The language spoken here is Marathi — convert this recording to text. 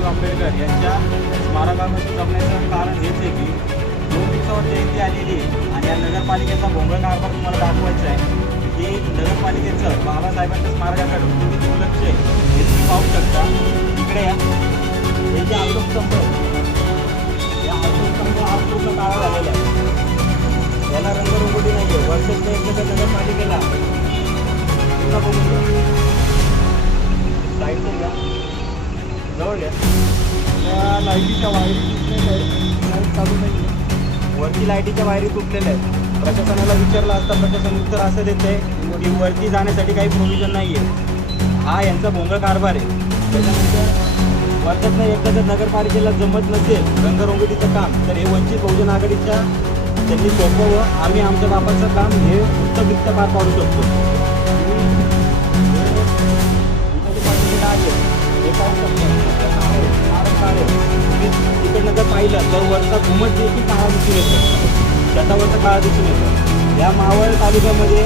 बाबासाहेब आंबेडकर यांच्या स्मारकामध्ये जमण्याचं कारण हेच आहे की दोन दिवसावर जयंती आलेली आहे आणि या नगरपालिकेचा भोंगळ कारभार तुम्हाला दाखवायचा आहे. की नगरपालिकेचं बाबासाहेबांच्या स्मारकाकडे किती दुर्लक्ष आहे. हे तुम्ही पाहू शकता. इकडे यांचे हे जे अशोकस्तंभ या आज पूर्ण काळा झालेला आहे. याला रंगरंगोटी नाही आहे वर्षातनं एकदा नगरपालिकेला. पुन्हा बघून जवळ घ्या त्या लाईटीच्या वायरी तुटलेल्या आहेत. लाइट चालू नाही वरती लाईटीच्या वायरी तुटलेल्या आहेत. प्रशासनाला विचारलं असता प्रशासन उत्तर असं देते की वरती जाण्यासाठी काही प्रोव्हिजन नाही आहे हा यांचा भोंगळ कारभार आहे. त्याच्यानंतर वर्षातनं एकदा जर नगरपालिकेला जमत नसेल रंगरंगोटीचं काम तर हे वंचित बहुजन आघाडीच्या त्यांनी सोपवं आम्ही आमच्या बापाचं काम हे उत्तमरित्या पार पाडू शकतो. आहे, हे पाहू शकता. पाहिलं तर वरचा घुमट देखील काळा दिसून येतो. छतावरचा काळा दिसून येतो. या मावळ तालुक्यामध्ये